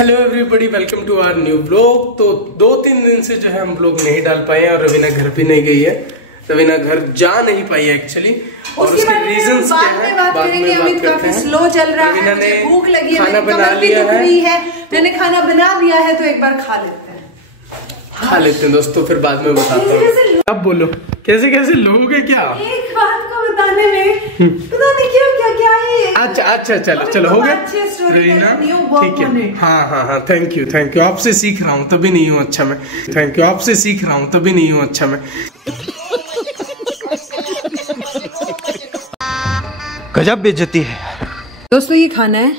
Hello everybody, welcome to our new blog. तो 2-3 दिन से जो है हम ब्लॉग नहीं डाल पाए हैं और रवीना घर भी नहीं गई है। रवीना घर जा नहीं पाई है एक्चुअली, और उसके रीजंस क्या है बाद में बात करते हैं। स्लो चल रहा है, मुझे भूख लगी है, खाना बना लिया है, मैंने खाना बना दिया है, तो एक बार खा लेते हैं दोस्तों, फिर बाद में बताता हूँ। अब बोलो कैसे कैसे लोग है क्या? एक बात को बताने में पता नहीं क्या है। अच्छा चलो हो गया रवीना, ठीक है। हाँ, थैंक यू। आपसे सीख रहा हूँ तभी नहीं हूँ अच्छा मैं। आपसे सीख रहा हूँ तभी नहीं हूँ अच्छा मैं। गजब बेइज्जती है दोस्तों। ये खाना है,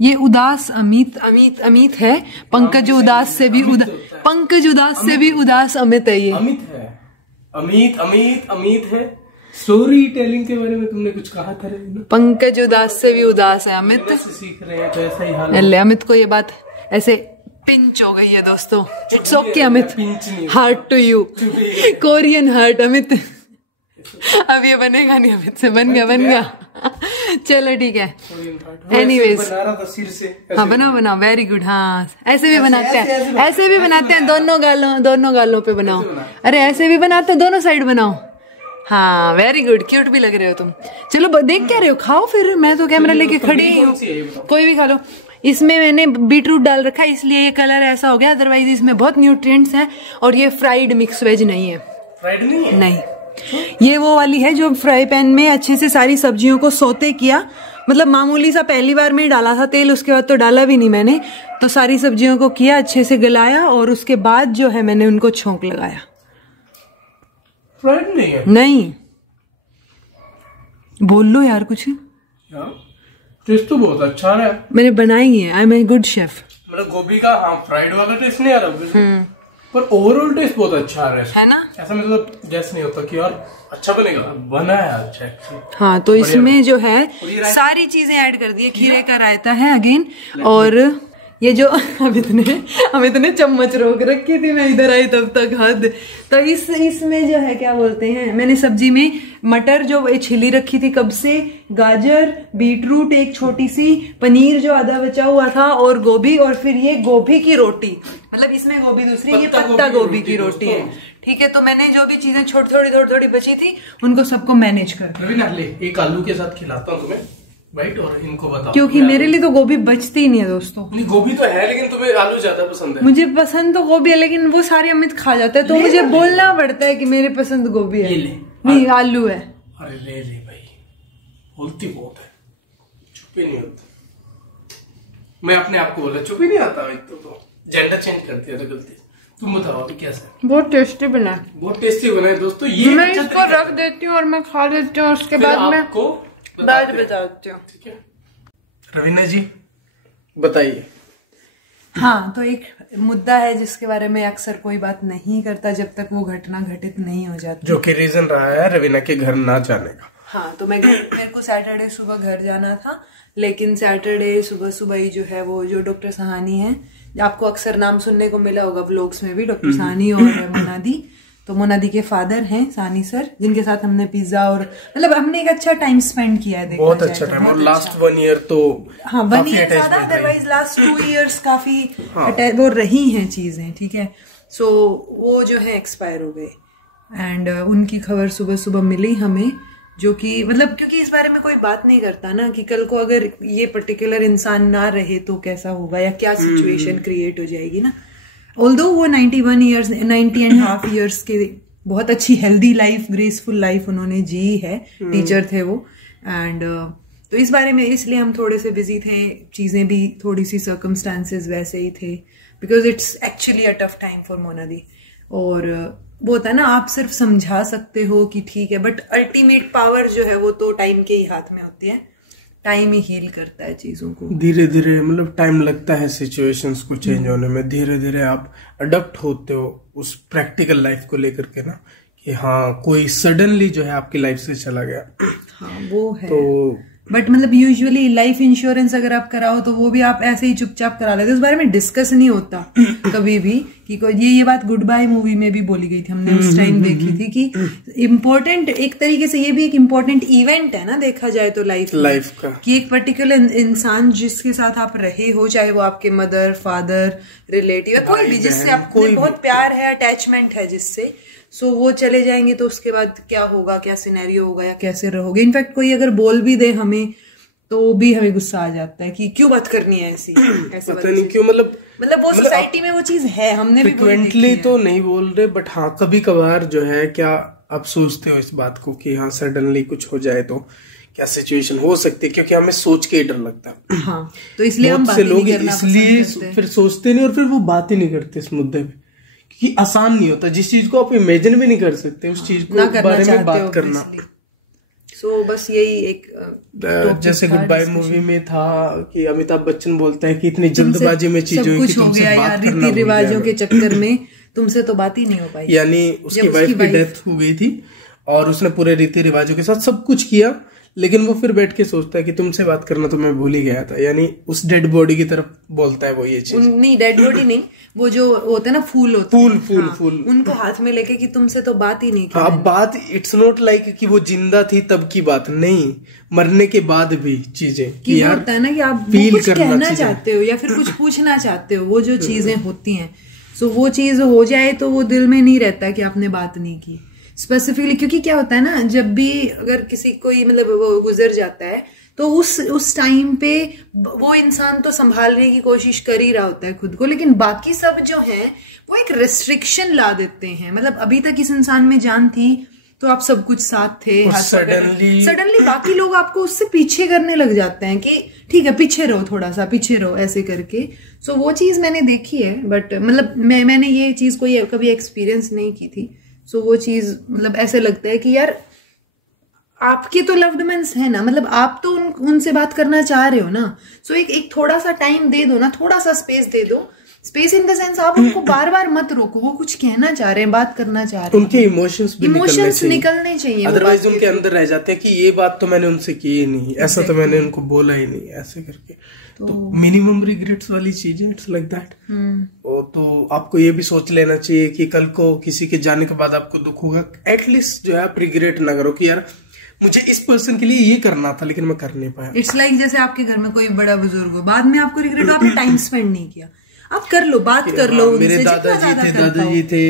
ये उदास अमित है। पंकज उदास से भी उदास अमित है। ये अमित है। स्टोरी टेलिंग के बारे में तुमने कुछ कहा था ना? पंकज उदास से भी उदास है अमित। सीख रहे हैं तो ऐसा ही हाल है। अमित को ये बात ऐसे पिंच हो गई है दोस्तों। It's okay Amit, heart to you, Korean heart Amit. अब ये बनेगा नहीं अमित से, बन गया। चलो ठीक है। एनीवेज हाँ बनाओ, वेरी गुड। हाँ ऐसे भी बनाते हैं, दोनों गालों पे बनाओ। अरे ऐसे भी बनाते हैं, दोनों साइड बनाओ। हाँ वेरी गुड, क्यूट भी लग रहे हो तुम। चलो देख क्या रहे हो, खाओ फिर, मैं तो कैमरा लेके खड़ी ही हूँ, कोई भी खा लो। इसमें मैंने बीटरूट डाल रखा है इसलिए ये कलर ऐसा हो गया, अदरवाइज इसमें बहुत न्यूट्रिएंट्स हैं। और ये फ्राइड मिक्स वेज नहीं है। फ्राइड नहीं है? नहीं, ये वो वाली है जो फ्राई पैन में अच्छे से सारी सब्जियों को सोते किया, मतलब मामूली सा पहली बार में ही डाला था तेल, उसके बाद तो डाला भी नहीं मैंने। तो सारी सब्जियों को किया, अच्छे से गलाया, और उसके बाद जो है मैंने उनको छोंक लगाया। फ्राइड नहीं है? नहीं, बोल लो यार कुछ। टेस्ट तो बहुत अच्छा है, मैंने बनाई है, I am a good chef. मतलब गोभी का फ्राइड वाला टेस्ट नहीं आ रहा, पर ओवरऑल टेस्ट बहुत अच्छा आ रहा है ना। ऐसा मतलब गैस नहीं होता कि यार अच्छा बना है अच्छा। हाँ तो इसमें जो है सारी चीजें ऐड कर दी है। खीरे का रायता है अगेन, और ये जो अमित ने चम्मच रोक रखी थी, मैं इधर आई तब तक हद। तो इसमें जो है क्या बोलते हैं, मैंने सब्जी में मटर जो छिली रखी थी कब से, गाजर, बीटरूट एक छोटी सी, पनीर जो आधा बचा हुआ था, और गोभी, और फिर ये गोभी की रोटी, मतलब इसमें गोभी दूसरी, ये पत्ता गोभी की रोटी है। ठीक है, तो मैंने जो भी चीजें थोड़ी बची थी उनको सबको मैनेज कर। एक आलू के साथ खिलाता हूँ तुम्हें, राइट? और इनको बताओ, क्योंकि मेरे लिए तो गोभी बचती ही नहीं है दोस्तों। नहीं, गोभी तो है लेकिन तुम्हें आलू ज्यादा पसंद है। मुझे पसंद तो गोभी है, लेकिन वो सारे अमित खा जाता है, तो मुझे बोलना पड़ता है कि मेरे पसंद गोभी है। नहीं, आलू है। अरे ले भाई, बोलती बहुत है, चुप ही नहीं होता। मैं अपने आप को बोला चुप ही नहीं आता, तो जेंडर चेंज करती है तो गलती। तुम बताओ अभी कैसा? बहुत टेस्टी बना है, बहुत टेस्टी बना है दोस्तों। ये मैं इसको रख देती हूँ और मैं खा लेती हूँ, उसके बाद मैं बताती हूँ। ठीक है रवीना जी, बताइए। हाँ, तो एक मुद्दा है जिसके बारे में अक्सर कोई बात नहीं करता जब तक वो घटना घटित नहीं हो जाती, जो कि रीजन रहा है रवीना के घर ना जाने का। हाँ, तो मेरे को सैटरडे सुबह घर जाना था, लेकिन सैटरडे सुबह ही जो है वो जो डॉक्टर सहानी है, आपको अक्सर नाम सुनने को मिला होगा व्लॉग्स में भी, डॉक्टर सहानी और मोनादी। तो मोनादी के फादर हैं सानी सर, जिनके साथ हमने पिज्जा और मतलब हमने एक अच्छा टाइम स्पेंड किया है, बहुत अच्छा टाइम। और लास्ट 1 ईयर तो 1 ईयर ज्यादा, अदरवाइज लास्ट 2 इयर्स काफी वो रही हैं चीजें। ठीक है, सो वो जो है एक्सपायर हो गए, एंड उनकी खबर सुबह मिली हमें, जो कि मतलब क्योंकि इस बारे में कोई बात नहीं करता ना, कि कल को अगर ये पर्टिकुलर इंसान ना रहे तो कैसा होगा, या क्या सिचुएशन क्रिएट हो जाएगी ना। ऑल्दो वो 90.5 ईयर्स के बहुत अच्छी हेल्दी लाइफ, ग्रेसफुल लाइफ उन्होंने जी है, टीचर थे वो, एंड तो इस बारे में इसलिए हम थोड़े से बिजी थे, चीजें भी थोड़ी सी सर्कमस्टांसेस वैसे ही थे, because it's actually a tough time for मोनादी। और वो होता है ना, आप सिर्फ समझा सकते हो कि ठीक है, बट अल्टीमेट पावर जो है वो तो टाइम के ही हाथ में होती है। टाइम ही हील करता है चीजों को, धीरे धीरे, मतलब टाइम लगता है सिचुएशंस को चेंज होने में। धीरे धीरे आप अडॉप्ट होते हो उस प्रैक्टिकल लाइफ को लेकर के ना, कि हाँ कोई सडनली जो है आपकी लाइफ से चला गया। हाँ वो है, तो बट मतलब यूजुअली लाइफ इंश्योरेंस अगर आप कराओ तो वो भी आप ऐसे ही चुपचाप करा लेते, उस बारे में डिस्कस नहीं होता कभी भी कि ये बात गुड बाय मूवी में भी बोली गई थी, हमने उस टाइम देखी थी कि इम्पोर्टेंट एक तरीके से ये भी एक इम्पोर्टेंट इवेंट है ना, देखा जाए तो लाइफ का, कि एक पर्टिकुलर इंसान जिसके साथ आप रहे हो, चाहे वो आपके मदर फादर रिलेटिव या कोई भी जिससे आपको बहुत प्यार है, अटैचमेंट है जिससे, सो वो चले जाएंगे तो उसके बाद क्या होगा, क्या सिनेरियो होगा या कैसे रहोगे। इनफैक्ट कोई अगर बोल भी दे हमें तो भी हमें गुस्सा आ जाता है कि क्यों बात करनी है ऐसी पता नहीं क्यों, मतलब वो सोसाइटी में वो चीज है, हमने भी फ्रिक्वेंटली तो नहीं बोल रहे, बट हाँ कभी कभार जो है, क्या आप सोचते हो इस बात को कि हाँ सडनली कुछ हो जाए तो क्या सिचुएशन हो सकती है, क्योंकि हमें सोच के ही डर लगता है। हाँ, तो इसलिए हम से लोग इसलिए फिर सोचते नहीं और फिर वो बात ही नहीं करते इस मुद्दे पे, क्योंकि आसान नहीं होता। जिस चीज को आप इमेजिन भी नहीं कर सकते उस चीज को बारे में बात करना। सो बस यही एक जैसे गुड बाय मूवी में था कि अमिताभ बच्चन बोलता है कि इतनी जल्दबाजी में चीजें कुछ हो गया यार, रीति रिवाजों के चक्कर में तुमसे तो बात ही नहीं हो पाई। यानी उसकी वाइफ की डेथ हो गई थी और उसने पूरे रीति रिवाजों के साथ सब कुछ किया, लेकिन वो फिर बैठ के सोचता है कि तुमसे बात करना तो मैं भूल ही गया था। यानी उस डेड बॉडी की तरफ बोलता है वो ये चीज। नहीं, डेड बॉडी नहीं, वो जो होते हैं ना फूल होते हैं, फूल उनको हाथ में लेके कि तुमसे तो बात ही नहीं की। हाँ, बात इट्स नॉट लाइक कि वो जिंदा थी तब की बात नहीं, मरने के बाद भी चीजें कि यार होता है ना कि आप कुछ कहना चाहते हो या फिर कुछ पूछना चाहते हो, वो जो चीजें होती हैं, सो वो चीज हो जाए तो वो दिल में नहीं रहता कि आपने बात नहीं की स्पेसिफिकली। क्योंकि क्या होता है ना, जब भी अगर किसी कोई मतलब वो गुजर जाता है तो उस टाइम पे वो इंसान तो संभालने की कोशिश कर ही रहा होता है खुद को, लेकिन बाकी सब जो है वो एक रेस्ट्रिक्शन ला देते हैं। मतलब अभी तक इस इंसान में जान थी तो आप सब कुछ साथ थे, सडनली बाकी लोग आपको उससे पीछे करने लग जाते हैं कि ठीक है पीछे रहो, थोड़ा सा पीछे रहो, ऐसे करके। सो वो चीज मैंने देखी है, बट मतलब मैंने ये चीज कोई कभी एक्सपीरियंस नहीं की थी। सो वो चीज मतलब ऐसे लगता है कि यार आपके तो लव्ड वंस है ना, मतलब आप तो उनसे बात करना चाह रहे हो ना, सो एक थोड़ा सा टाइम दे दो ना, थोड़ा सा स्पेस दे दो। स्पेस इन द सेंस आप उनको बार बार मत रोको, वो कुछ कहना चाह रहे हैं, बात करना चाह रहे हैं, उनके इमोशंस निकलने चाहिए, अदरवाइज उनके अंदर रह जाते हैं कि ये बात तो मैंने उनसे की ही नहीं, ऐसा तो मैंने उनको बोला ही नहीं, ऐसे करके। तो मिनिमम रिग्रेट्स वाली चीज है, इट्स लाइक दैट। तो आपको ये भी सोच लेना चाहिए कि कल को किसी के जाने के बाद आपको दुख होगा, एटलीस्ट जो है आप रिग्रेट ना करो कि यार मुझे इस पर्सन के लिए ये करना था लेकिन मैं कर नहीं पाया। इट्स लाइक जैसे आपके घर में कोई बड़ा बुजुर्ग हो, बाद में आपको रिग्रेट हो आपने टाइम स्पेंड नहीं किया, आप कर लो, बात कर लो। मेरे दादाजी थे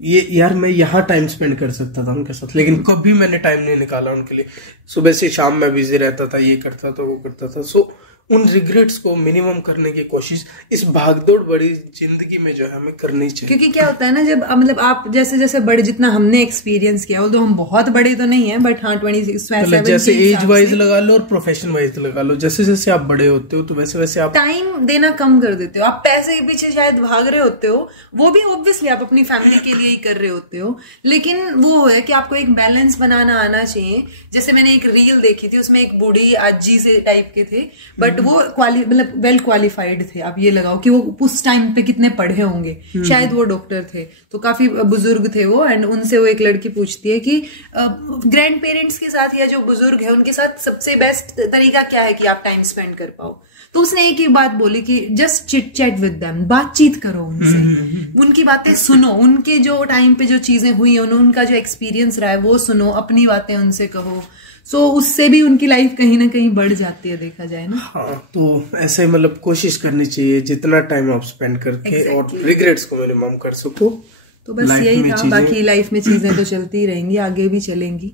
ये यार, मैं यहाँ टाइम स्पेंड कर सकता था उनके साथ, लेकिन कभी मैंने टाइम नहीं निकाला उनके लिए। सुबह से शाम में बिजी रहता था, ये करता था वो करता था। सो उन रिग्रेट्स को मिनिमम करने की कोशिश इस भागदौड़ बड़ी जिंदगी में जो है हमें करनी चाहिए। क्योंकि क्या होता है ना, जब मतलब आप जैसे जैसे बड़े, जितना हमने एक्सपीरियंस किया, तो हम बहुत बड़े तो नहीं है, बट हाँ 27 जैसे एज वाइज लगा लो और प्रोफेशन वाइज लगा लो, जैसे जैसे आप बड़े होते हो तो वैसे वैसे आप टाइम देना कम कर देते हो। आप पैसे के पीछे शायद भाग रहे होते हो, वो भी ऑब्वियसली आप अपनी फैमिली के लिए ही कर रहे होते हो, लेकिन वो है कि आपको एक बैलेंस बनाना आना चाहिए। जैसे मैंने एक रील देखी थी, उसमें एक बूढ़ी आजी से टाइप के थे, बट वो मतलब वेल क्वालिफाइड थे। आप ये लगाओ कि वो उस टाइम पे कितने पढ़े होंगे, शायद वो डॉक्टर थे, तो काफी बुजुर्ग थे वो। एंड उनसे वो एक लड़की पूछती है कि ग्रैंड पेरेंट्स के साथ या जो बुजुर्ग है उनके साथ सबसे बेस्ट तरीका क्या है कि आप टाइम स्पेंड कर पाओ। तो उसने एक ही बात बोली कि just chit chat with them, बातचीत करो उनसे, उनकी बातें सुनो, उनके जो टाइम पे जो चीजें हुई है, उनका जो एक्सपीरियंस रहा है वो सुनो, अपनी बातें उनसे कहो। सो उससे भी उनकी लाइफ कहीं ना कहीं बढ़ जाती है, देखा जाए ना। हाँ, तो ऐसे मतलब कोशिश करनी चाहिए जितना टाइम आप स्पेंड करके और रिग्रेट्स को मिनिमम कर सको। तो बस यही था, बाकी लाइफ में चीजें तो चलती रहेंगी, आगे भी चलेंगी।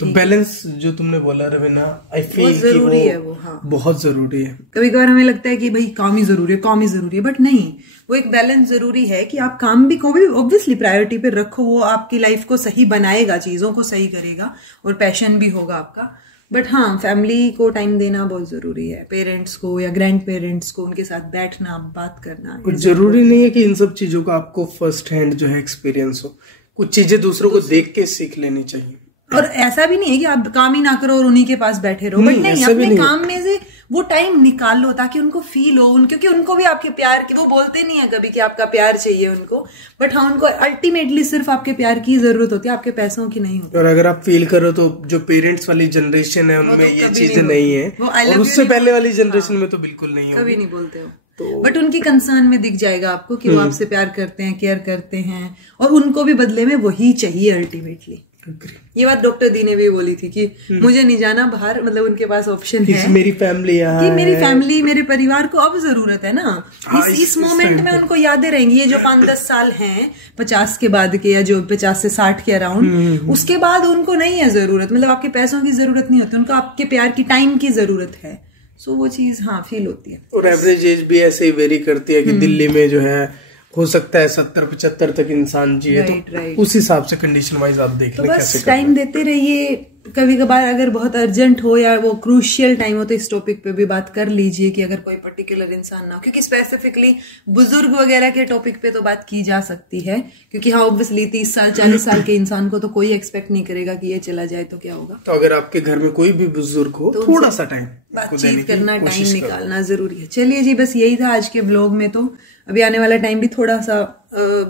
तो बैलेंस जो तुमने बोला रवीना, आई फील जरूरी है वो। हाँ, बहुत जरूरी है। कभी कभार हमें लगता है कि भाई काम ही जरूरी है, काम ही जरूरी है, बट नहीं, वो एक बैलेंस जरूरी है कि आप काम भी को भी ऑब्वियसली प्रायोरिटी पे रखो, वो आपकी लाइफ को सही बनाएगा, चीजों को सही करेगा और पैशन भी होगा आपका। बट हाँ, फैमिली को टाइम देना बहुत जरूरी है, पेरेंट्स को या ग्रैंड पेरेंट्स को, उनके साथ बैठना, बात करना। कुछ जरूरी नहीं है कि इन सब चीजों का आपको फर्स्ट हैंड जो है एक्सपीरियंस हो, कुछ चीजें दूसरों को देख के सीख लेनी चाहिए। और ऐसा भी नहीं है कि आप काम ही ना करो और उन्हीं के पास बैठे रहो, बट नहीं, अपने काम में से वो टाइम निकाल लो ताकि उनको फील हो, क्योंकि उनको भी आपके प्यार की, वो बोलते नहीं है कभी कि आपका प्यार चाहिए उनको, बट हाँ उनको अल्टीमेटली सिर्फ आपके प्यार की जरूरत होती है, आपके पैसों की नहीं होती। और अगर आप फील करो तो जो पेरेंट्स वाली जनरेशन है उनमें ये चीजें नहीं है, और उससे पहले वाली जनरेशन में तो बिल्कुल नहीं है, कभी नहीं बोलते हो। बट उनकी कंसर्न में दिख जाएगा आपको कि वो आपसे प्यार करते हैं, केयर करते हैं, और उनको भी बदले में वही चाहिए अल्टीमेटली। ये बात डॉक्टर दी ने भी बोली थी कि मुझे नहीं जाना बाहर, मतलब उनके पास ऑप्शन है, मेरी फैमिली यहाँ कि मेरी फैमिली, मेरे परिवार को अब जरूरत है ना। इस मोमेंट में उनको यादें रहेंगी, ये जो 5-10 साल हैं 50 के बाद के, या जो 50 से 60 के अराउंड, उसके बाद उनको नहीं है जरूरत, मतलब आपके पैसों की जरूरत नहीं होती, उनको आपके प्यार की, टाइम की जरूरत है। सो वो चीज हाँ फील होती है। और एवरेज एज भी ऐसे ही वेरी करती है कि दिल्ली में जो है हो सकता है 70-75 तक इंसान जिए, तो उस हिसाब से कंडीशन वाइज आप देख लें। बस टाइम देते रहिए, कभी कभार अगर बहुत अर्जेंट हो या वो क्रूशियल टाइम हो तो इस टॉपिक पे भी बात कर लीजिए कि अगर कोई पर्टिकुलर इंसान ना हो, क्योंकि स्पेसिफिकली बुजुर्ग वगैरह के टॉपिक पे तो बात की जा सकती है, क्योंकि हाँ ऑब्वियसली 30 साल 40 साल के इंसान को तो कोई एक्सपेक्ट नहीं करेगा कि ये चला जाए तो क्या होगा। तो अगर आपके घर में कोई भी बुजुर्ग हो तो थोड़ा सा टाइम बातचीत करना, टाइम निकालना जरूरी है। चलिए जी, बस यही था आज के ब्लॉग में। तो अभी आने वाला टाइम भी थोड़ा सा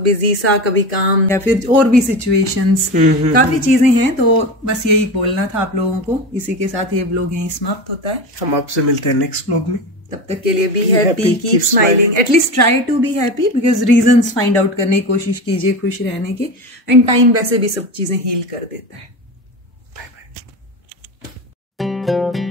बिजी सा, कभी काम या फिर और भी सिचुएशंस, काफी चीजें हैं, तो बस यही बोलना था आप लोगों को। इसी के साथ ये ब्लॉग यहीं समाप्त होता है। हम आपसे मिलते हैं नेक्स्ट ब्लॉग में। तब तक के लिए be happy, keep smiling, at least try to be happy, because reasons find out करने की कोशिश कीजिए खुश रहने की। एंड टाइम वैसे भी सब चीजें हील कर देता है। Bye bye.